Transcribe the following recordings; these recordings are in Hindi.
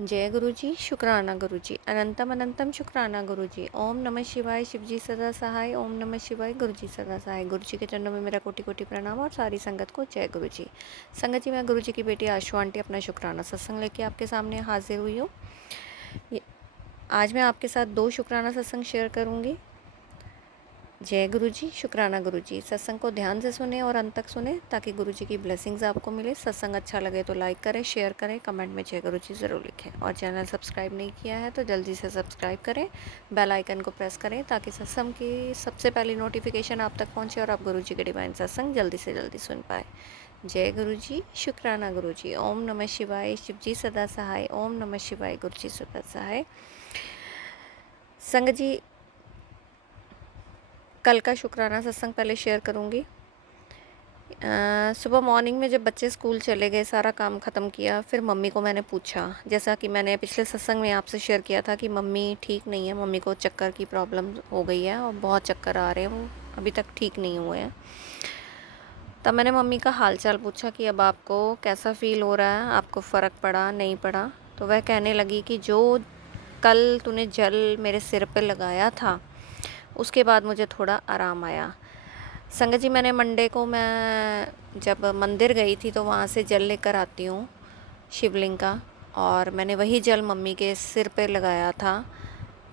जय गुरु जी, शुक्राना गुरु जी, अनंतम अनंतम शुक्राना गुरु जी। ओम नमः शिवाय, शिव जी सदा सहाय। ओम नमः शिवाय, गुरु जी सदा सहाय। गुरु जी के चरणों में मेरा कोटि कोटि प्रणाम और सारी संगत को जय गुरु जी। संगत जी, मैं गुरु जी की बेटी आशु आंटी अपना शुक्राना सत्संग लेके आपके सामने हाजिर हुई हूँ। आज मैं आपके साथ 2 शुक्राना सत्संग शेयर करूँगी। जय गुरु जी, शुक्राना गुरु जी। सत्संग को ध्यान से सुने और अंत तक सुने ताकि गुरु जी की ब्लेसिंग्स आपको मिले। सत्संग अच्छा लगे तो लाइक करें, शेयर करें, कमेंट में जय गुरु जी ज़रूर लिखें। और चैनल सब्सक्राइब नहीं किया है तो जल्दी से सब्सक्राइब करें, बेल आइकन को प्रेस करें ताकि सत्संग की सबसे पहली नोटिफिकेशन आप तक पहुँचे और आप गुरु जी के डिवाइन सत्संग जल्दी से जल्दी सुन पाए। जय गुरु जी, शुक्राना गुरु जी। ओम नमः शिवाय, शिव जी सदा सहाय। ओम नमः शिवाय, गुरु जी सदा सहाय। संगत जी, कल का शुक्राना सत्संग पहले शेयर करूँगी। सुबह मॉर्निंग में जब बच्चे स्कूल चले गए, सारा काम ख़त्म किया, फिर मम्मी को मैंने पूछा, जैसा कि मैंने पिछले सत्संग में आपसे शेयर किया था कि मम्मी ठीक नहीं है, मम्मी को चक्कर की प्रॉब्लम हो गई है और बहुत चक्कर आ रहे हैं, वो अभी तक ठीक नहीं हुए हैं। तब मैंने मम्मी का हालचाल पूछा कि अब आपको कैसा फ़ील हो रहा है, आपको फ़र्क पड़ा नहीं पड़ा। तो वह कहने लगी कि जो कल तूने जल मेरे सिर पे लगाया था उसके बाद मुझे थोड़ा आराम आया। संगत जी, मैंने मंडे को मैं जब मंदिर गई थी तो वहाँ से जल लेकर आती हूँ शिवलिंग का, और मैंने वही जल मम्मी के सिर पे लगाया था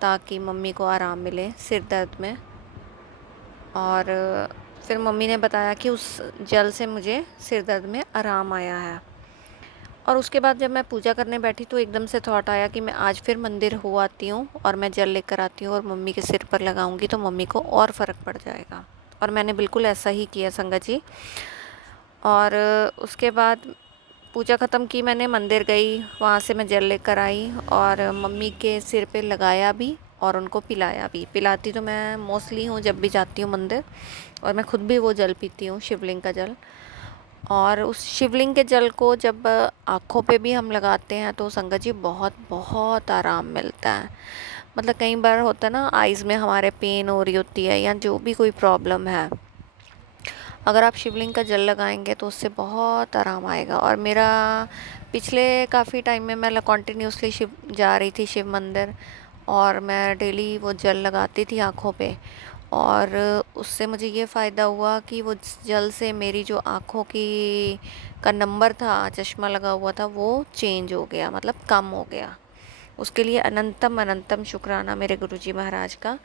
ताकि मम्मी को आराम मिले सिर दर्द में। और फिर मम्मी ने बताया कि उस जल से मुझे सिर दर्द में आराम आया है। और उसके बाद जब मैं पूजा करने बैठी तो एकदम से थॉट आया कि मैं आज फिर मंदिर हो आती हूँ और मैं जल लेकर आती हूँ और मम्मी के सिर पर लगाऊंगी तो मम्मी को और फ़र्क पड़ जाएगा। और मैंने बिल्कुल ऐसा ही किया संगत जी। और उसके बाद पूजा ख़त्म की, मैंने मंदिर गई, वहाँ से मैं जल लेकर आई और मम्मी के सिर पे लगाया भी और उनको पिलाया भी। पिलाती तो मैं मोस्टली हूँ जब भी जाती हूँ मंदिर, और मैं खुद भी वो जल पीती हूँ, शिवलिंग का जल। और उस शिवलिंग के जल को जब आँखों पे भी हम लगाते हैं तो संगत जी बहुत बहुत आराम मिलता है। मतलब कई बार होता है ना, आइज़ में हमारे पेन हो रही होती है या जो भी कोई प्रॉब्लम है, अगर आप शिवलिंग का जल लगाएंगे तो उससे बहुत आराम आएगा। और मेरा पिछले काफ़ी टाइम में मैं कंटिन्यूसली शिव जा रही थी शिव मंदिर, और मैं डेली वो जल लगाती थी आँखों पे, और उससे मुझे ये फ़ायदा हुआ कि वो जल से मेरी जो आँखों की का नंबर था, चश्मा लगा हुआ था, वो चेंज हो गया, मतलब कम हो गया। उसके लिए अनंतम अनंतम शुक्राना मेरे गुरुजी महाराज का।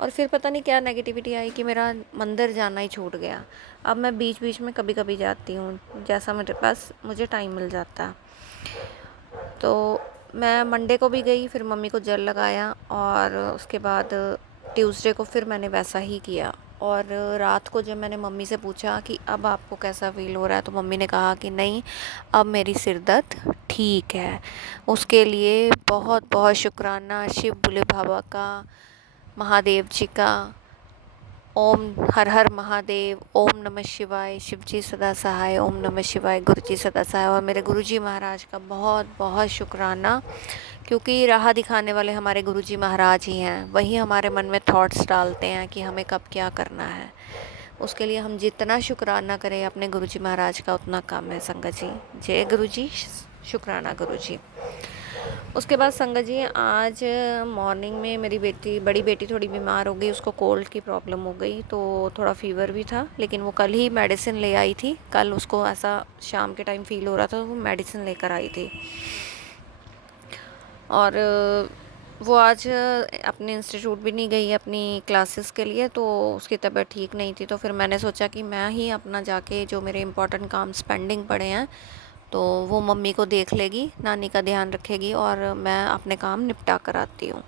और फिर पता नहीं क्या नेगेटिविटी आई कि मेरा मंदिर जाना ही छूट गया। अब मैं बीच बीच में कभी कभी जाती हूँ, जैसा मेरे पास मुझे टाइम मिल जाता है। तो मैं मंडे को भी गई, फिर मम्मी को जल लगाया, और उसके बाद ट्यूसडे को फिर मैंने वैसा ही किया। और रात को जब मैंने मम्मी से पूछा कि अब आपको कैसा फ़ील हो रहा है, तो मम्मी ने कहा कि नहीं, अब मेरी सिर दर्द ठीक है। उसके लिए बहुत बहुत शुक्राना शिव भोले बाबा का, महादेव जी का। ओम हर हर महादेव, ओम नमः शिवाय, शिव जी सदा सहाय। ओम नमः शिवाय, गुरु जी सदा सहाय। और मेरे गुरु जी महाराज का बहुत बहुत शुक्राना, क्योंकि राह दिखाने वाले हमारे गुरु जी महाराज ही हैं। वही हमारे मन में थॉट्स डालते हैं कि हमें कब क्या करना है। उसके लिए हम जितना शुक्राना करें अपने गुरु जी महाराज का उतना कम है संगत जी। जय गुरु जी, शुक्राना गुरु जी। उसके बाद संगत जी, आज मॉर्निंग में मेरी बड़ी बेटी थोड़ी बीमार हो गई, उसको कोल्ड की प्रॉब्लम हो गई, तो थोड़ा फीवर भी था, लेकिन वो कल ही मेडिसिन ले आई थी। कल उसको ऐसा शाम के टाइम फ़ील हो रहा था, वो मेडिसिन लेकर आई थी। और वो आज अपने इंस्टीट्यूट भी नहीं गई अपनी क्लासेस के लिए, तो उसकी तबीयत ठीक नहीं थी। तो फिर मैंने सोचा कि मैं ही अपना जाके जो मेरे इम्पोर्टेंट काम पेंडिंग पड़े हैं, तो वो मम्मी को देख लेगी, नानी का ध्यान रखेगी, और मैं अपने काम निपटा कर आती हूँ।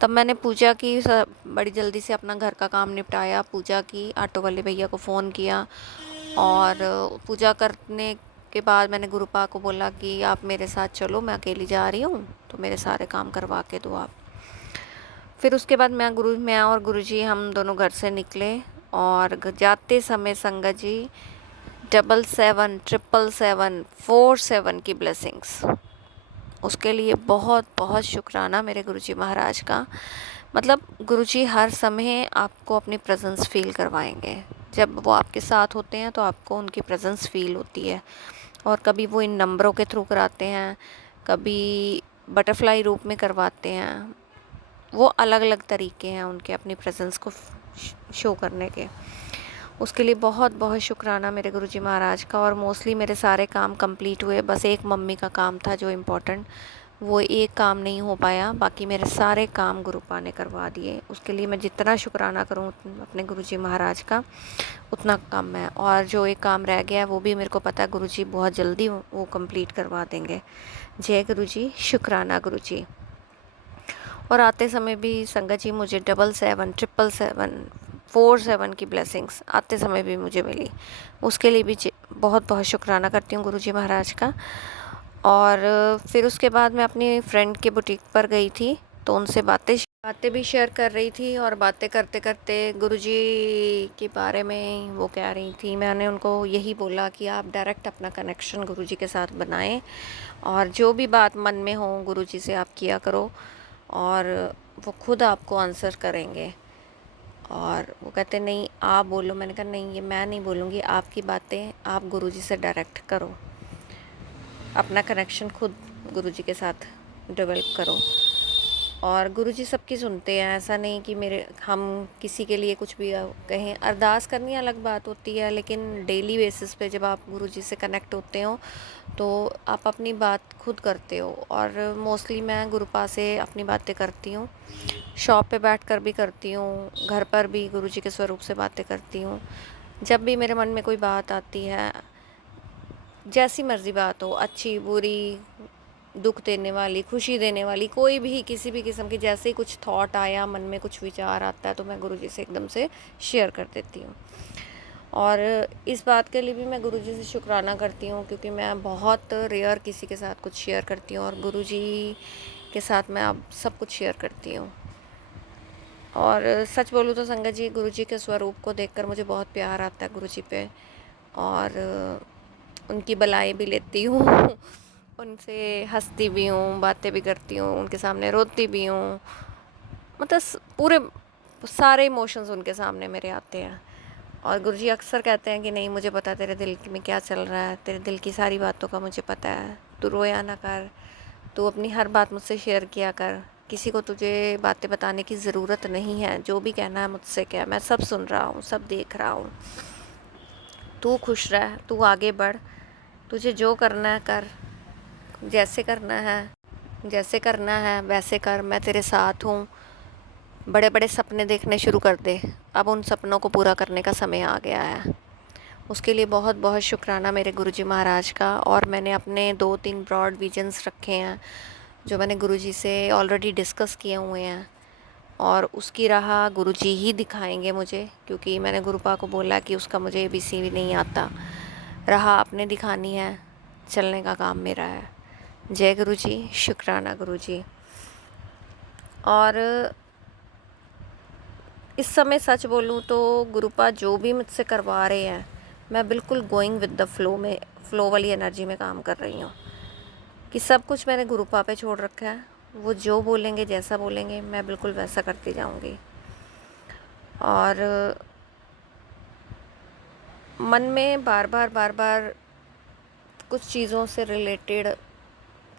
तब मैंने पूजा की, बड़ी जल्दी से अपना घर का काम निपटाया, पूजा की, ऑटो वाले भैया को फ़ोन किया, और पूजा करने के बाद मैंने गुरुपा को बोला कि आप मेरे साथ चलो, मैं अकेली जा रही हूँ, तो मेरे सारे काम करवा के दो आप। फिर उसके बाद मैं और गुरुजी हम दोनों घर से निकले, और जाते समय संगत जी 777747 की ब्लेसिंग्स, उसके लिए बहुत बहुत शुक्राना मेरे गुरुजी महाराज का। मतलब गुरुजी हर समय आपको अपनी प्रेजेंस फील करवाएंगे। जब वो आपके साथ होते हैं तो आपको उनकी प्रेजेंस फील होती है। और कभी वो इन नंबरों के थ्रू कराते हैं, कभी बटरफ्लाई रूप में करवाते हैं। वो अलग अलग तरीके हैं उनके अपनी प्रेजेंस को शो करने के। उसके लिए बहुत बहुत शुक्राना मेरे गुरुजी महाराज का। और मोस्टली मेरे सारे काम कंप्लीट हुए, बस एक मम्मी का काम था जो इम्पोर्टेंट, वो एक काम नहीं हो पाया, बाकी मेरे सारे काम गुरुपा ने करवा दिए। उसके लिए मैं जितना शुक्राना करूं अपने गुरुजी महाराज का उतना कम है। और जो एक काम रह गया है वो भी मेरे को पता है गुरुजी बहुत जल्दी वो कंप्लीट करवा देंगे। जय गुरुजी, शुक्राना गुरुजी। और आते समय भी संगत जी मुझे 77 777 47 की ब्लेसिंग्स आते समय भी मुझे मिली, उसके लिए भी बहुत बहुत शुक्राना करती हूँ गुरुजी महाराज का। और फिर उसके बाद मैं अपनी फ्रेंड के बुटीक पर गई थी, तो उनसे बातें भी शेयर कर रही थी। और बातें करते करते गुरुजी के बारे में वो कह रही थी, मैंने उनको यही बोला कि आप डायरेक्ट अपना कनेक्शन गुरुजी के साथ बनाएं और जो भी बात मन में हो गुरुजी से आप किया करो और वो खुद आपको आंसर करेंगे। और वो कहते नहीं आप बोलो। मैंने कहा नहीं, ये मैं नहीं बोलूँगी, आपकी बातें आप गुरुजी से डायरेक्ट करो, अपना कनेक्शन खुद गुरुजी के साथ डेवलप करो। और गुरुजी सबकी सुनते हैं, ऐसा नहीं कि हम किसी के लिए कुछ भी कहें। अरदास करनी अलग बात होती है, लेकिन डेली बेसिस पे जब आप गुरुजी से कनेक्ट होते हो तो आप अपनी बात खुद करते हो। और मोस्टली मैं गुरुपा से अपनी बातें करती हूँ, शॉप पे बैठकर भी करती हूँ, घर पर भी गुरुजी के स्वरूप से बातें करती हूँ। जब भी मेरे मन में कोई बात आती है, जैसी मर्जी बात हो, अच्छी बुरी, दुख देने वाली, खुशी देने वाली, कोई भी किसी भी किस्म की, जैसे ही कुछ थॉट आया, मन में कुछ विचार आता है, तो मैं गुरुजी से एकदम से शेयर कर देती हूँ। और इस बात के लिए भी मैं गुरुजी से शुक्राना करती हूँ, क्योंकि मैं बहुत रेयर किसी के साथ कुछ शेयर करती हूँ और गुरुजी के साथ मैं अब सब कुछ शेयर करती हूँ। और सच बोलूँ तो संगत जी, गुरुजी के स्वरूप को देखकर मुझे बहुत प्यार आता है गुरुजी पे। और उनकी बलाएँ भी लेती हूँ उनसे हंसती भी हूँ, बातें भी करती हूँ, उनके सामने रोती भी हूँ। मतलब पूरे सारे इमोशंस उनके सामने मेरे आते हैं। और गुरुजी अक्सर कहते हैं कि नहीं, मुझे पता है तेरे दिल में क्या चल रहा है, तेरे दिल की सारी बातों का मुझे पता है, तू रोया ना कर, तू अपनी हर बात मुझसे शेयर किया कर, किसी को तुझे बातें बताने की ज़रूरत नहीं है, जो भी कहना है मुझसे कह, मैं सब सुन रहा हूँ, सब देख रहा हूँ। तू खुश रह, तू आगे बढ़, तुझे जो करना है कर, जैसे करना है वैसे कर, मैं तेरे साथ हूँ। बड़े बड़े सपने देखने शुरू कर दे, अब उन सपनों को पूरा करने का समय आ गया है। उसके लिए बहुत बहुत शुक्राना मेरे गुरुजी महाराज का। और मैंने अपने 2-3 ब्रॉड विजन्स रखे हैं जो मैंने गुरुजी से ऑलरेडी डिस्कस किए हुए हैं, और उसकी राह गुरुजी ही दिखाएंगे मुझे, क्योंकि मैंने गुरुपा को बोला कि उसका मुझे ABC भी नहीं आता, राह आपने दिखानी है, चलने का काम मेरा है। जय गुरुजी, शुक्राना गुरुजी। और इस समय सच बोलूँ तो गुरुपा जो भी मुझसे करवा रहे हैं, मैं बिल्कुल गोइंग विद द फ्लो वाली एनर्जी में काम कर रही हूँ, कि सब कुछ मैंने गुरुपा पे छोड़ रखा है। वो जो बोलेंगे, जैसा बोलेंगे, मैं बिल्कुल वैसा करती जाऊँगी। और मन में बार बार कुछ चीज़ों से रिलेटेड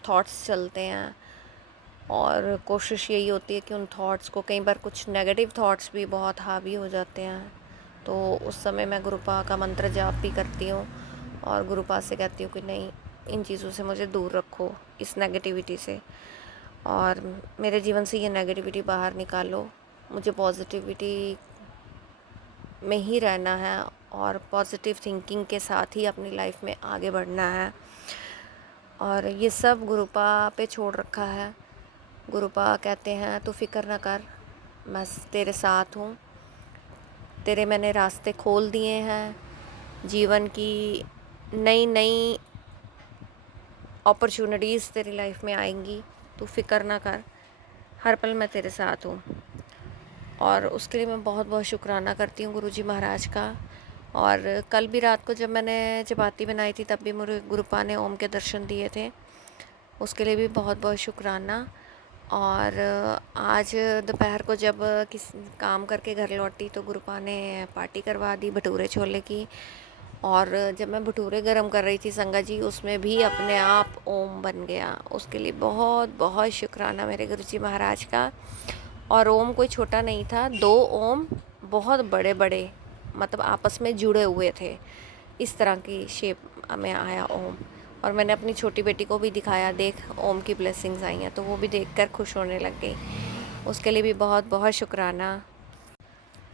थॉट्स चलते हैं, और कोशिश यही होती है कि उन थॉट्स को, कई बार कुछ नेगेटिव थॉट्स भी बहुत हावी हो जाते हैं, तो उस समय मैं गुरुपा का मंत्र जाप भी करती हूँ और गुरुपा से कहती हूँ कि नहीं, इन चीज़ों से मुझे दूर रखो, इस नेगेटिविटी से, और मेरे जीवन से ये नेगेटिविटी बाहर निकालो, मुझे पॉजिटिविटी में ही रहना है और पॉजिटिव थिंकिंग के साथ ही अपनी लाइफ में आगे बढ़ना है। और ये सब गुरुपा पे छोड़ रखा है। गुरुपा कहते हैं तू फिक्र ना कर, मैं तेरे साथ हूँ, तेरे मैंने रास्ते खोल दिए हैं, जीवन की नई नई अपॉर्चुनिटीज़ तेरी लाइफ में आएंगी, तू फिक्र ना कर, हर पल मैं तेरे साथ हूँ। और उसके लिए मैं बहुत बहुत शुक्राना करती हूँ गुरुजी महाराज का। और कल भी रात को जब मैंने चपाती बनाई थी, तब भी मुझे गुरुपा ने ओम के दर्शन दिए थे, उसके लिए भी बहुत बहुत शुक्राना। और आज दोपहर को जब किस काम करके घर लौटी, तो गुरुपा ने पार्टी करवा दी भटूरे छोले की, और जब मैं भटूरे गरम कर रही थी संगा जी, उसमें भी अपने आप ओम बन गया। उसके लिए बहुत बहुत शुक्राना मेरे गुरुजी महाराज का। और ओम कोई छोटा नहीं था, 2 ओम बहुत बड़े बड़े, मतलब आपस में जुड़े हुए थे। इस तरह की शेप में आया ओम। और मैंने अपनी छोटी बेटी को भी दिखाया, देख ओम की ब्लेसिंग्स आई हैं, तो वो भी देखकर खुश होने लग गई। उसके लिए भी बहुत बहुत शुक्राना।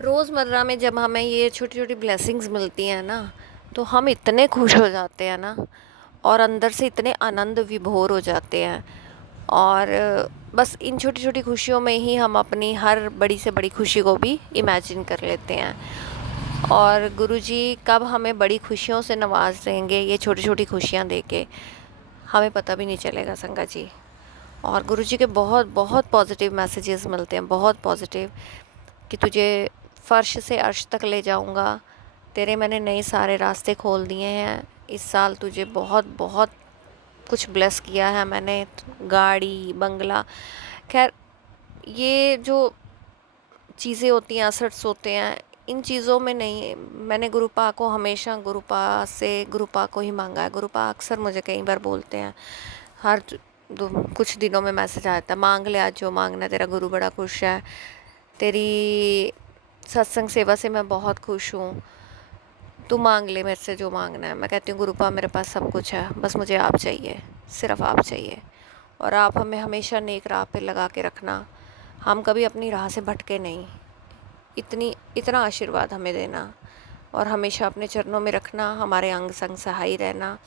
रोज़मर्रा में जब हमें ये छोटी छोटी ब्लेसिंग्स मिलती हैं ना, तो हम इतने खुश हो जाते हैं ना, और अंदर से इतने आनंद विभोर हो जाते हैं। और बस इन छोटी छोटी खुशियों में ही हम अपनी हर बड़ी से बड़ी खुशी को भी इमेजिन कर लेते हैं। और गुरुजी कब हमें बड़ी खुशियों से नवाज देंगे, ये छोटी छोटी खुशियाँ दे के, हमें पता भी नहीं चलेगा संगा जी। और गुरुजी के बहुत बहुत पॉजिटिव मैसेजेस मिलते हैं, बहुत पॉजिटिव, कि तुझे फ़र्श से अर्श तक ले जाऊंगा, तेरे मैंने नए सारे रास्ते खोल दिए हैं, इस साल तुझे बहुत बहुत कुछ ब्लेस किया है मैंने, गाड़ी बंगला। खैर, ये जो चीज़ें होती हैं, असर्ट्स होते हैं, इन चीज़ों में नहीं, मैंने गुरुपा को हमेशा गुरुपा को ही मांगा है। गुरुपा अक्सर मुझे कई बार बोलते हैं, हर कुछ दिनों में मैसेज आता है, मांग ले आज जो मांगना, तेरा गुरु बड़ा खुश है, तेरी सत्संग सेवा से मैं बहुत खुश हूँ, तू मांग ले मेरे से जो मांगना है। मैं कहती हूँ गुरुपा मेरे पास सब कुछ है, बस मुझे आप चाहिए, सिर्फ आप चाहिए। और आप हमें हमेशा नेक राह पे लगा के रखना, हम कभी अपनी राह से भटके नहीं, इतना आशीर्वाद हमें देना। और हमेशा अपने चरणों में रखना, हमारे अंग संग सहाय रहना,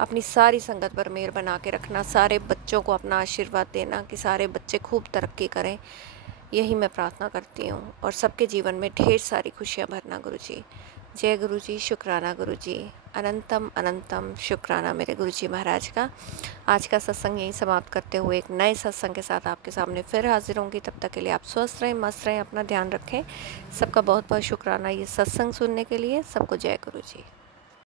अपनी सारी संगत पर मेहर बना के रखना, सारे बच्चों को अपना आशीर्वाद देना कि सारे बच्चे खूब तरक्की करें, यही मैं प्रार्थना करती हूँ। और सबके जीवन में ढेर सारी खुशियाँ भरना गुरुजी। जय गुरुजी, शुक्राना गुरुजी, अनंतम अनंतम शुक्राना मेरे गुरुजी महाराज का। आज का सत्संग यहीं समाप्त करते हुए एक नए सत्संग के साथ आपके सामने फिर हाजिर होंगी। तब तक के लिए आप स्वस्थ रहें, मस्त रहें, अपना ध्यान रखें। सबका बहुत बहुत शुक्राना ये सत्संग सुनने के लिए। सबको जय गुरुजी।